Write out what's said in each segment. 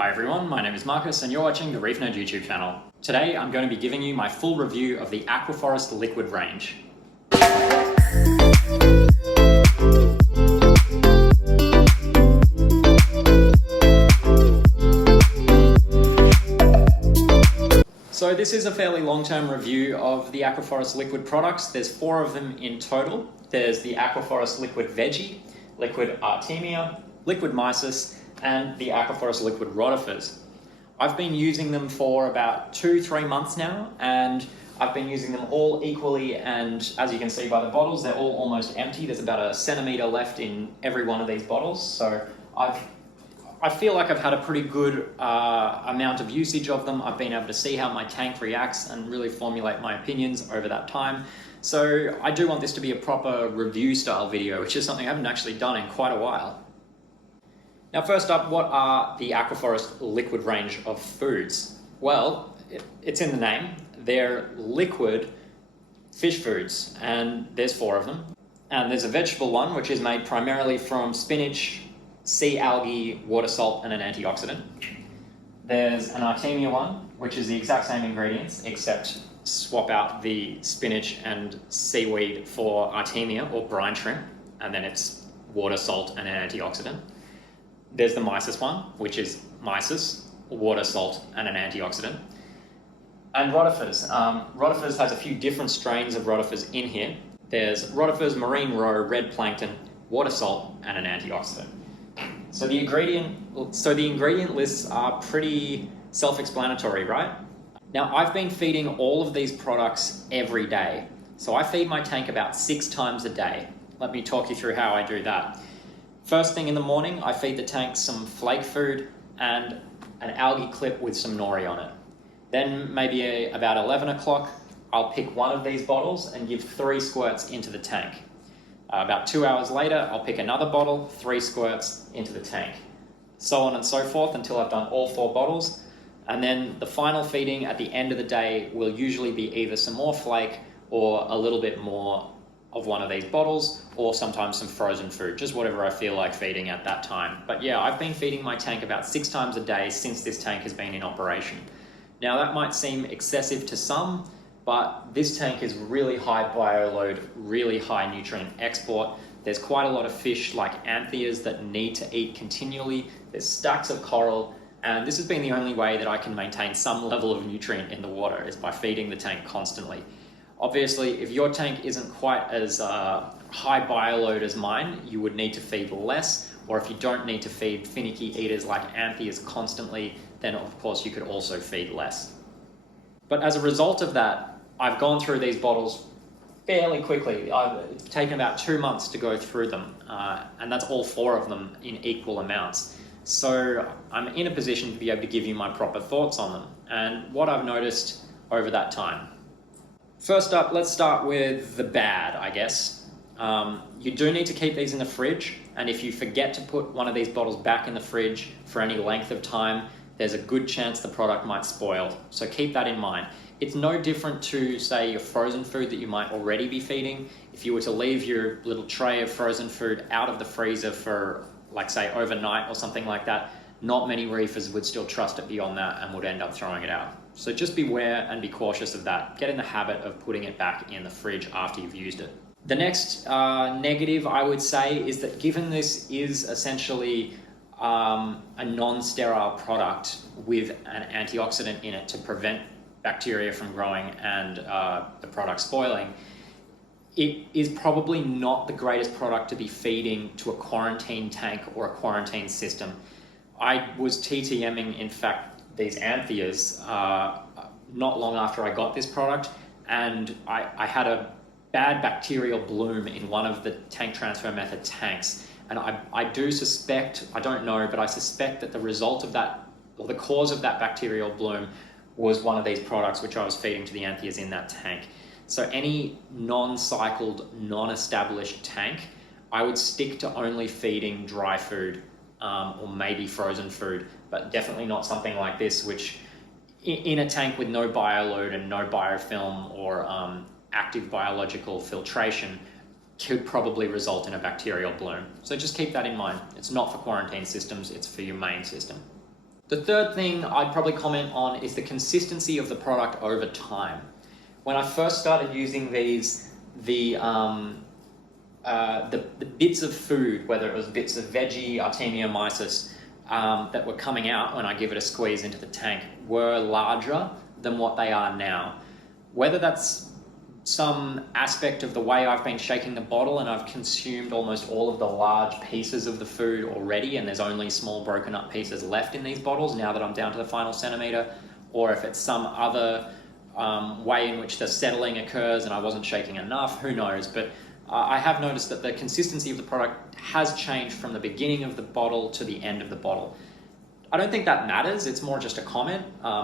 Hi everyone, my name is Marcus and you're watching the Reef Nerd YouTube channel. Today I'm going to be giving you my full review of the Aquaforest liquid range. So this is a fairly long-term review of the Aquaforest liquid products. There's 4 of them in total. There's the Aquaforest liquid veggie, liquid artemia, liquid mysis, and the Aquaforest liquid rotifers. I've been using them for about 2-3 months now, and I've been using them all equally, and as you can see by the bottles, they're all almost empty. There's about a centimetre left in every one of these bottles, so I feel like I've had a pretty good amount of usage of them. I've been able to see how my tank reacts and really formulate my opinions over that time. So I do want this to be a proper review style video, which is something I haven't actually done in quite a while. Now first up, what are the Aquaforest liquid range of foods? Well, it's in the name. They're liquid fish foods, and there's 4 of them. And there's a vegetable one, which is made primarily from spinach, sea algae, water salt, and an antioxidant. There's an artemia one, which is the exact same ingredients, except swap out the spinach and seaweed for artemia or brine shrimp, and then it's water, salt, and an antioxidant. There's the mysis one, which is mysis, water, salt, and an antioxidant. And rotifers. Rotifers has a few different strains of rotifers in here. There's rotifers, marine roe, red plankton, water salt, and an antioxidant. So the ingredient lists are pretty self-explanatory, right? Now I've been feeding all of these products every day. So I feed my tank about 6 times a day. Let me talk you through how I do that. First thing in the morning, I feed the tank some flake food and an algae clip with some nori on it. Then maybe about 11 o'clock, I'll pick one of these bottles and give 3 squirts into the tank. About 2 hours later, I'll pick another bottle, 3 squirts into the tank. So on and so forth until I've done all 4 bottles. And then the final feeding at the end of the day will usually be either some more flake or a little bit more of one of these bottles, or sometimes some frozen food, just whatever I feel like feeding at that time. But yeah, I've been feeding my tank about 6 times a day since this tank has been in operation. Now that might seem excessive to some, but this tank is really high bioload, really high nutrient export. There's quite a lot of fish like anthias that need to eat continually. There's stacks of coral, and this has been the only way that I can maintain some level of nutrient in the water, is by feeding the tank constantly. Obviously, if your tank isn't quite as high bioload as mine, you would need to feed less, or if you don't need to feed finicky eaters like anthias constantly, then of course you could also feed less. But as a result of that, I've gone through these bottles fairly quickly. It's taken about 2 months to go through them, and that's all 4 of them in equal amounts. So I'm in a position to be able to give you my proper thoughts on them and what I've noticed over that time. First up, let's start with the bad, I guess. You do need to keep these in the fridge, and if you forget to put one of these bottles back in the fridge for any length of time, there's a good chance the product might spoil. So keep that in mind. It's no different to, say, your frozen food that you might already be feeding. If you were to leave your little tray of frozen food out of the freezer for, like, say, overnight or something like that, not many reefers would still trust it beyond that and would end up throwing it out. So just beware and be cautious of that. Get in the habit of putting it back in the fridge after you've used it. The next negative, I would say, is that given this is essentially a non-sterile product with an antioxidant in it to prevent bacteria from growing and the product spoiling, it is probably not the greatest product to be feeding to a quarantine tank or a quarantine system. I was TTMing, in fact, these anthias not long after I got this product, and I had a bad bacterial bloom in one of the tank transfer method tanks. And I do suspect, I don't know, but I suspect that the result of that, or the cause of that bacterial bloom, was one of these products which I was feeding to the anthias in that tank. So any non-cycled, non-established tank, I would stick to only feeding dry food or maybe frozen food, but definitely not something like this, which in a tank with no bioload and no biofilm or active biological filtration could probably result in a bacterial bloom. So just keep that in mind. It's not for quarantine systems, it's for your main system. The third thing I'd probably comment on is the consistency of the product over time. When I first started using these, the bits of food, whether it was bits of veggie, Artemia, mysis, that were coming out when I give it a squeeze into the tank were larger than what they are now. Whether that's some aspect of the way I've been shaking the bottle and I've consumed almost all of the large pieces of the food already and there's only small broken up pieces left in these bottles now that I'm down to the final centimeter, or if it's some other way in which the settling occurs and I wasn't shaking enough, who knows. But I have noticed that the consistency of the product has changed from the beginning of the bottle to the end of the bottle. I don't think that matters, it's more just a comment.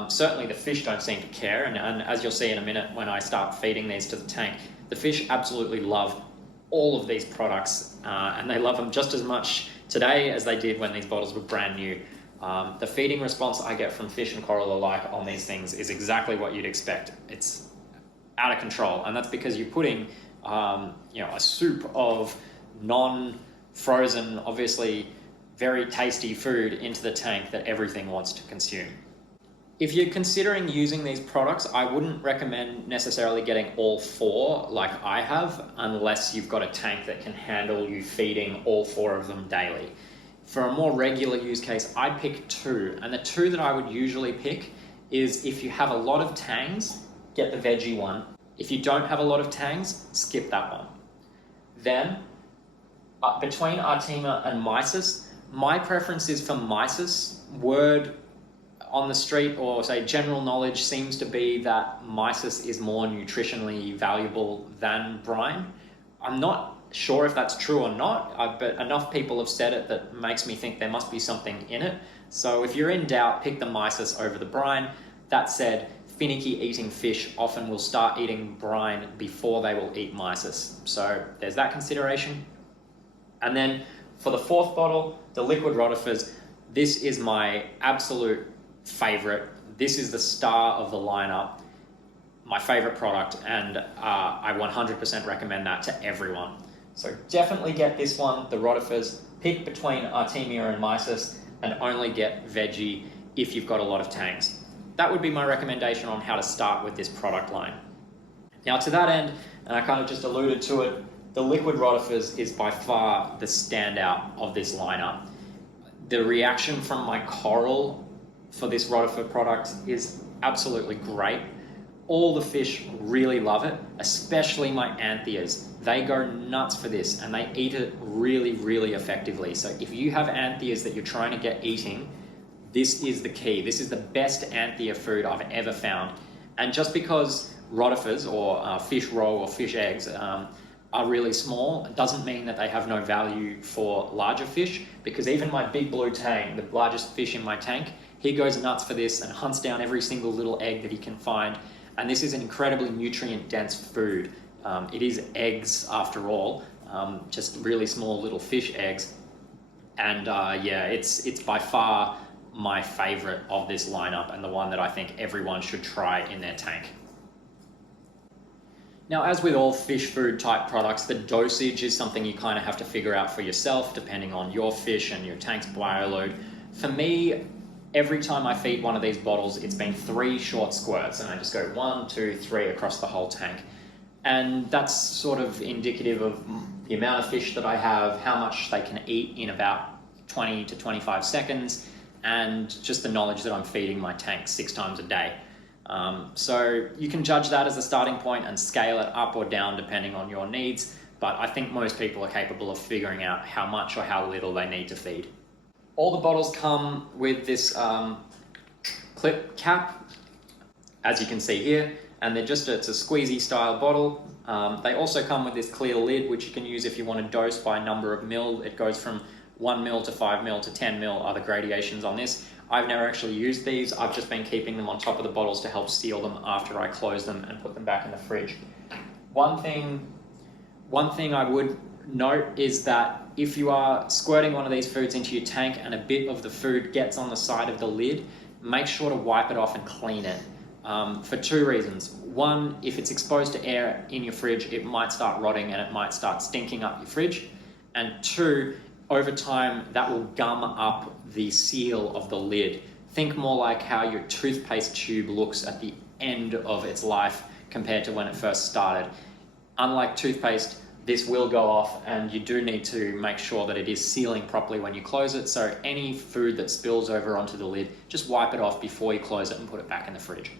Certainly the fish don't seem to care, and as you'll see in a minute when I start feeding these to the tank, the fish absolutely love all of these products, and they love them just as much today as they did when these bottles were brand new. The feeding response I get from fish and coral alike on these things is exactly what you'd expect. It's out of control, and that's because you're putting a soup of non-frozen, obviously very tasty food into the tank that everything wants to consume. If you're considering using these products, I wouldn't recommend necessarily getting all 4 like I have, unless you've got a tank that can handle you feeding all 4 of them daily. For a more regular use case, I'd pick 2, and the 2 that I would usually pick is if you have a lot of tangs, get the veggie one. If you don't have a lot of tangs, skip that one. Then, between Artemia and mysis, my preference is for mysis. Word on the street, or say general knowledge, seems to be that mysis is more nutritionally valuable than brine. I'm not sure if that's true or not, but enough people have said it that makes me think there must be something in it. So if you're in doubt, pick the mysis over the brine. That said, finicky eating fish often will start eating brine before they will eat mysis. So there's that consideration. And then for the 4th bottle, the liquid rotifers, this is my absolute favorite. This is the star of the lineup, my favorite product, and I 100% recommend that to everyone. So definitely get this one, the rotifers. Pick between Artemia and mysis, and only get veggie if you've got a lot of tangs. That would be my recommendation on how to start with this product line. Now to that end, and I kind of just alluded to it, the liquid rotifers is by far the standout of this lineup. The reaction from my coral for this rotifer product is absolutely great. All the fish really love it, especially my anthias. They go nuts for this and they eat it really, really effectively. So if you have anthias that you're trying to get eating, this is the key. This is the best anthia food I've ever found. And just because rotifers or fish roe or fish eggs are really small, it doesn't mean that they have no value for larger fish, because even my big blue tang, the largest fish in my tank, he goes nuts for this and hunts down every single little egg that he can find. And this is an incredibly nutrient-dense food. It is eggs, after all, just really small little fish eggs. And yeah, it's by far my favorite of this lineup and the one that I think everyone should try in their tank. Now, as with all fish food type products, the dosage is something you kind of have to figure out for yourself, depending on your fish and your tank's bioload. For me, every time I feed one of these bottles, it's been 3 short squirts, and I just go 1, 2, 3 across the whole tank. And that's sort of indicative of the amount of fish that I have, how much they can eat in about 20 to 25 seconds, and just the knowledge that I'm feeding my tank 6 times a day. So you can judge that as a starting point and scale it up or down depending on your needs, but I think most people are capable of figuring out how much or how little they need to feed. All the bottles come with this clip cap, as you can see here, and it's a squeezy style bottle. They also come with this clear lid, which you can use if you want to dose by number of mil. It goes from 1 mil to 5 mil to 10 mil are the gradations on this. I've never actually used these. I've just been keeping them on top of the bottles to help seal them after I close them and put them back in the fridge. One thing I would note is that if you are squirting one of these foods into your tank and a bit of the food gets on the side of the lid, make sure to wipe it off and clean it. For 2 reasons. One, if it's exposed to air in your fridge, it might start rotting and it might start stinking up your fridge. And 2, over time, that will gum up the seal of the lid. think more like how your toothpaste tube looks at the end of its life compared to when it first started. Unlike toothpaste, this will go off, and you do need to make sure that it is sealing properly when you close it. So any food that spills over onto the lid, just wipe it off before you close it and put it back in the fridge.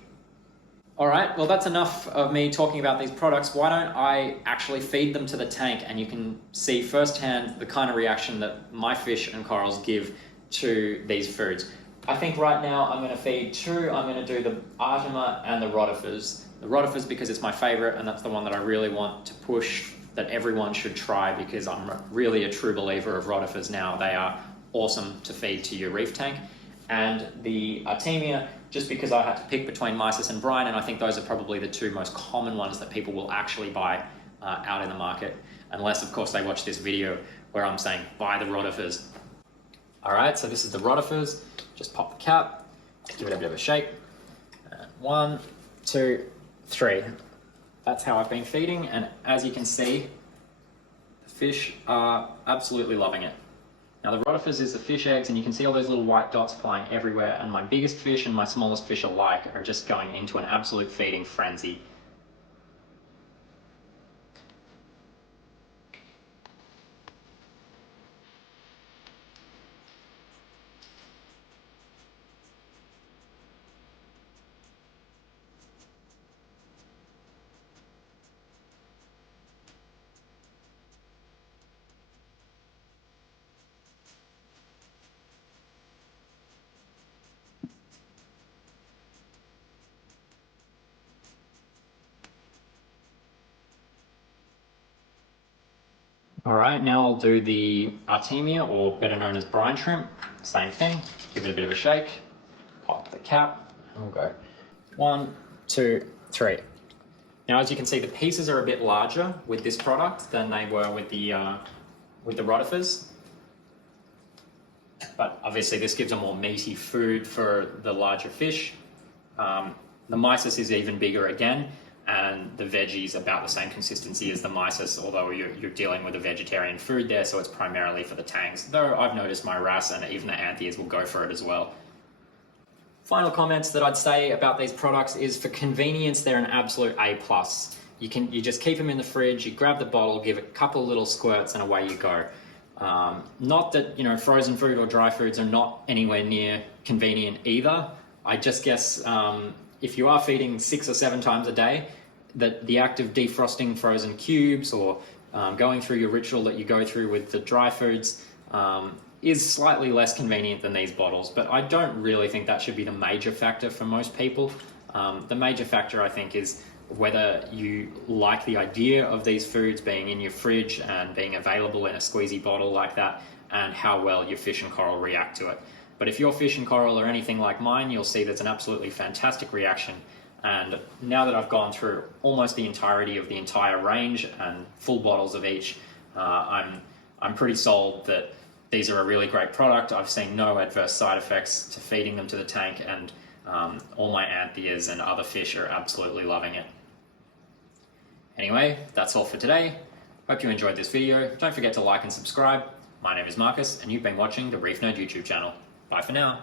All right, well, that's enough of me talking about these products. Why don't I actually feed them to the tank, and you can see firsthand the kind of reaction that my fish and corals give to these foods. I think right now I'm going to feed two. I'm going to do the Artemia and the Rotifers. The Rotifers because it's my favorite, and that's the one that I really want to push, that everyone should try, because I'm really a true believer of Rotifers now. They are awesome to feed to your reef tank. And the Artemia, just because I had to pick between mysis and brine, and I think those are probably the two most common ones that people will actually buy out in the market, unless of course they watch this video where I'm saying buy the Rotifers. All right, so this is the Rotifers. Just pop the cap, give it a bit of a shake. And 1, 2, 3. That's how I've been feeding, and as you can see, the fish are absolutely loving it. Now the Rotifers is the fish eggs, and you can see all those little white dots flying everywhere, and my biggest fish and my smallest fish alike are just going into an absolute feeding frenzy. All right, now I'll do the Artemia, or better known as brine shrimp. Same thing, give it a bit of a shake, pop the cap, and we'll go 1, 2, 3. Now, as you can see, the pieces are a bit larger with this product than they were with the Rotifers. But obviously this gives a more meaty food for the larger fish. The mysis is even bigger again, and the veggies about the same consistency as the mysis, although you're dealing with a vegetarian food there, so it's primarily for the tangs, though I've noticed my wrasse and even the anthias will go for it as well. Final comments that I'd say about these products is, for convenience, they're an absolute A+. You just keep them in the fridge, you grab the bottle, give it a couple of little squirts, and away you go. Not that, frozen food or dry foods are not anywhere near convenient either. I just guess if you are feeding 6 or 7 times a day, that the act of defrosting frozen cubes or going through your ritual that you go through with the dry foods is slightly less convenient than these bottles. But I don't really think that should be the major factor for most people. The major factor, I think, is whether you like the idea of these foods being in your fridge and being available in a squeezy bottle like that, and how well your fish and coral react to it. But if your fish and coral are anything like mine, you'll see that's an absolutely fantastic reaction. And now that I've gone through almost the entirety of the entire range and full bottles of each, I'm pretty sold that these are a really great product. I've seen no adverse side effects to feeding them to the tank, and all my anthias and other fish are absolutely loving it. Anyway, that's all for today. Hope you enjoyed this video. Don't forget to like and subscribe. My name is Marcus, and you've been watching the Reef Nerd YouTube channel. Bye for now.